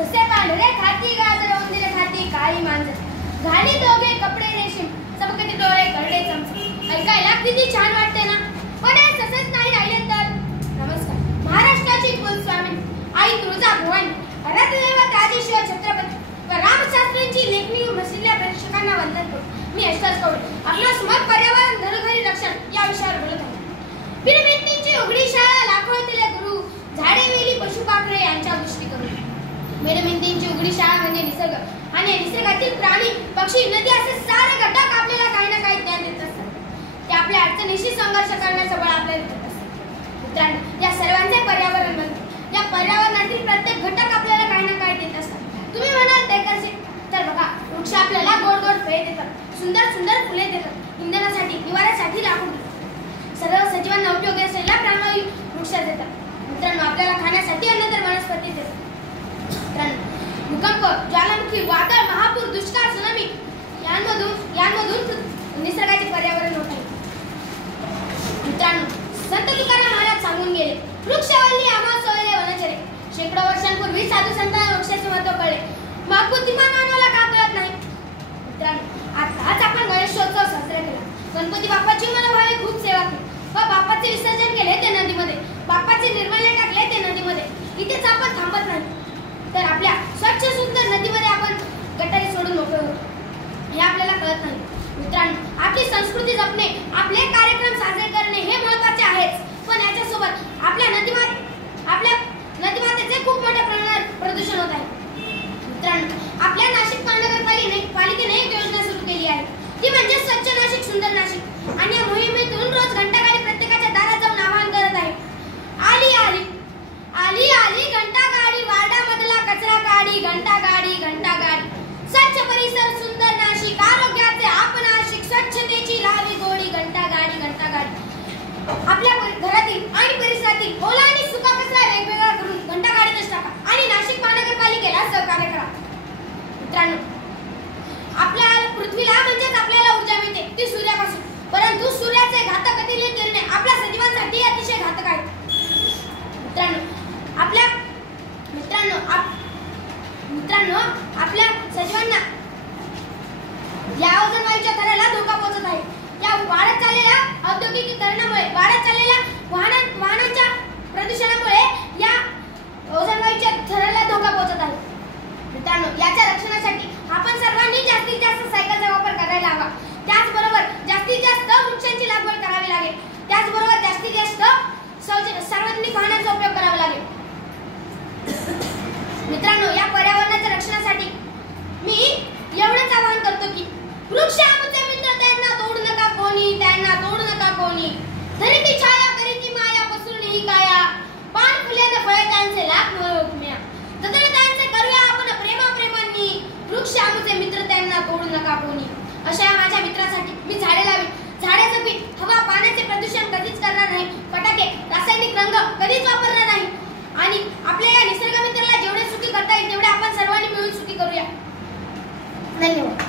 ससे पांढरे खाती गाजर उंदीर खाती काळी मांजर घाली दोघे कपडे रेशीम चमकती डोळे करडे चमचे ऐकायला किती छान वाटते ना. पण हे ससेच नाही राहिले तर. नमस्कार. महाराष्ट्राची कुलस्वामी आई तुळजाभवानी आराध्यदैवत राजेश्वर छत्रपती व रामशास्त्रींची लेखणी बसलेल्या प्रेक्षकांना वंदन करतो. मी ऐश्वर्य कवडे आपल्या समोर पर्यावरण घरोघरी रक्षण या विषयावर बोलत आहे. भिंतींची उघडी शाळा लाखोतील गुरु झाडे वेली पशुपाखरे यांच्या गोष्टी करू. भिंतींची उघडी शाळा म्हणजे निसर्ग आणि निसर्गातील प्राणी पक्षी नदी असे सारे घटक आपल्याला काही ना काही ज्ञान देत असतात. ते आपल्या अडचणीशी संघर्ष करण्याचं बळ आपल्याला देत असतात. मित्रांनो, या सर्वांचे पर्यावरण बनते. या पर्यावरणातील प्रत्येक घटक आपल्याला काही ना काही देत असतात. तुम्ही म्हणाल ते कसे, तर बघा, वृक्ष आपल्याला गोड गोड फळे देतात, सुंदर सुंदर फुले देतात, इंधनासाठी निवाऱ्यासाठी लाकूड देतात, सर्व सजीवांना उपयोगी असलेला प्राणवायू वृक्ष देतात. मित्रांनो, आपल्याला खाण्यासाठी अन्न तर वनस्पती देतात. मित्रांनो, भूकंप, ज्वालामुखी, वादळ, महापूर, दुष्काळ, सुनामी यांमधून निसर्गाचे पर्यावरण होत आहे. मित्रांनो, संत तुकाराम महाराज सांगून गेले, वृक्षवल्ली आम्हा सोयले वनचरे. शेकडो वर्षांपूर्वी साधू संतांना वृक्षाचे महत्त्व कळले, मग बुद्धिमान मानवाला का कळत नाही. मित्रांनो, आज आपण गणेशोत्सव साजरा केला. गणपती बाप्पाची मनोभावे खूप सेवा केली व बाप्पाचे विसर्जन केले ते नदीमध्ये, बाप्पाचे निर्माल्य टाकले ते नदीमध्ये. इथेच आपण थांबत नाही, तर आपल्या स्वच्छ सुंदर नदीमध्ये आपण गटारी सोडून मोकळे होतो. हे आपल्याला कळत नाही. मित्रांनो, आपली संस्कृती जपणे, आपले कार्यक्रम साजरे करणे हे महत्त्वाचे आहेच, पण याच्यासोबत आपल्या नदीमातेचे खूप मोठ्या प्रमाणात प्रदूषण होत आहे. मित्रांनो, आपल्या नाशिक महानगरपालिकेने एक योजना सुरू केली आहे, ती म्हणजे स्वच्छ नाशिक सुंदर नाशिक. आणि या मोहिमेतून रोज घंटागाडी प्रत्येकाच्या दारात जाऊन आवाहन करत आहे, आली आली आली आली घंटागाडी, वार्डामधला कचरा काढी, घंटागाडी घंटागाडी. स्वच्छ परिसर सुंदर नाशिक, आरोग्याचे आपण आशिक, स्वच्छतेची लावी गोडी, घंटागाडी घंटागाडी. आपल्या घरातील आणि परिसरातील ओला आणि सुका कचरा वेगवेगळा करून घंटागाडीतच टाका आणि नाशिक महानगरपालिकेला सहकार्य करा. मित्रांनो, आपल्या पृथ्वीला म्हणजेच आपल्याला ऊर्जा मिळते ती सूर्यापासून, परंतु सूर्याचे घातक अतिनील किरणे आपल्या सजीवांसाठी अतिशय घातक आहेत. मित्रांनो, आपल्या सजीवांना या ओझोन वायूच्या थराला धोका पोहोचत आहे. या वाढत चाललेल्या औद्योगिकीकरणामुळे, वाढत चाललेल्या वाहनांच्या प्रदूषणामुळे या ओझोन वायूच्या थराला धोका पोहोचत आहे. मित्रांनो, याच्या रक्षणासाठी आपण सर्वांनी जास्तीत जास्त सायकलचा वापर करायला हवा. त्याचबरोबर जास्तीत जास्त वृक्षांची लागवड करावी लागेल. त्याचबरोबर जास्तीत जास्त सार्वजनिक वाहनांचा उपयोग करावा लागेल. मित्रांनो, या पर्यावरणाच्या रक्षणासाठी मी एवढंच आवाहन करतो की वृक्ष आमचे मित्र, त्यांना तोडू नका कोणी, त्यांना तोडू नका कोणी. धरिती छाया करीती माया, पसरून ही काया, पान फुल्याने फळे त्यांचे लाख मोहम्या. जतन त्यांचे करूया आपण प्रेमांनी, वृक्ष आमचे मित्र, त्यांना तोडू नका कोणी. अशा माझ्या मित्रासाठी मी झाडे लावी, झाडे जपीन, हवा पाण्याचे प्रदूषण कधीच करणार नाही, फटाके रासायनिक रंग कधीच वापरणार नाही आणि आपल्या या निसर्ग मित्राला जेवढे सुखी करता येईल तेवढे आपण सर्वांनी मिळून सुखी करूया. धन्यवाद.